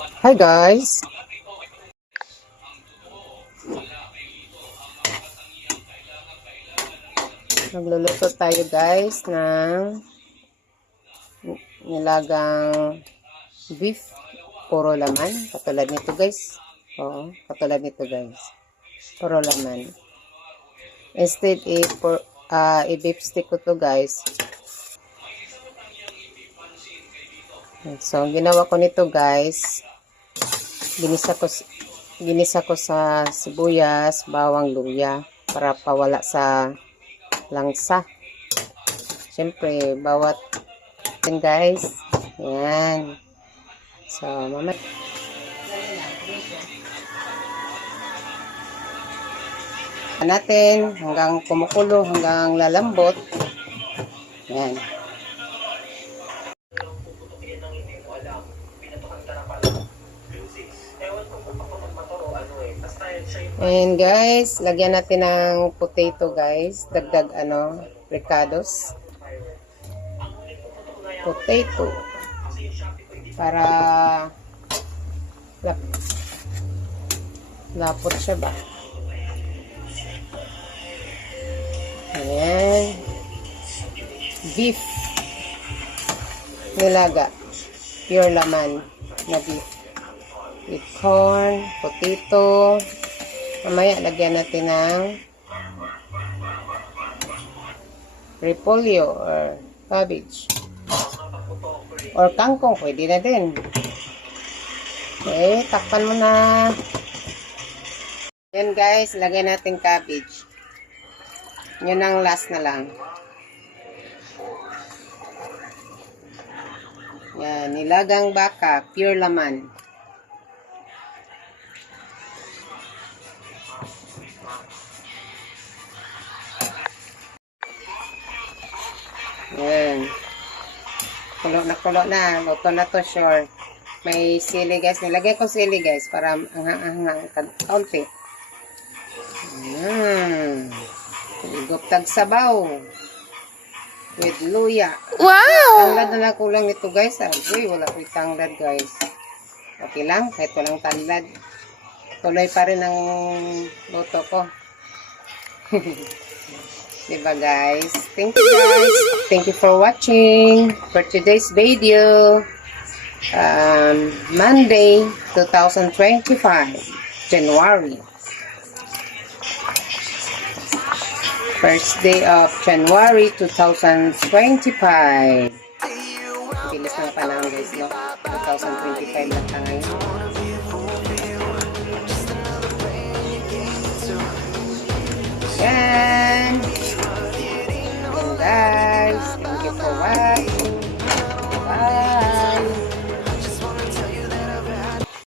Hi guys! Magluluto tayo guys ng nilagang beef. Puro laman. Katulad nito guys. Oo, katulad nito guys. Puro laman. Instead, i-beef stick ko to guys. So, ginawa ko nito guys. Ginisa ko sa sibuyas, bawang, luya para pawala sa langsa. Siyempre, bawat yan guys. Yan. So, mamaya. Natin hanggang kumukulo, hanggang lalambot. Yan. And guys, lagyan natin ng potato guys. Dagdag ricados. Potato. Para lapot siya ba? Ayan. Beef. Nilaga. Pure laman na beef. With corn, potato. Mamaya, lagyan natin ng repolyo or cabbage. Or kangkong, pwede na din. Okay, takpan mo na. Yan guys, lagyan natin cabbage. Yun ang last na lang. Yan, nilagang baka, pure laman. Yan. Kulo na. Luto na to, sure. May sili guys. Nilagay ko sili guys para anghang-anghang kaunti. Guptag sabaw. With luya. Wow! Tanglad na kulang nito guys. Uy, wala ko tanglad guys. Okay lang, kahit walang tanglad. Tuloy pa rin ang luto ko. Diba guys? Thank you guys. Thank you for watching for today's video. Monday 2025 January. First day of January 2025. Bilis ng panahon guys, no? 2025 lang tayo ngayon.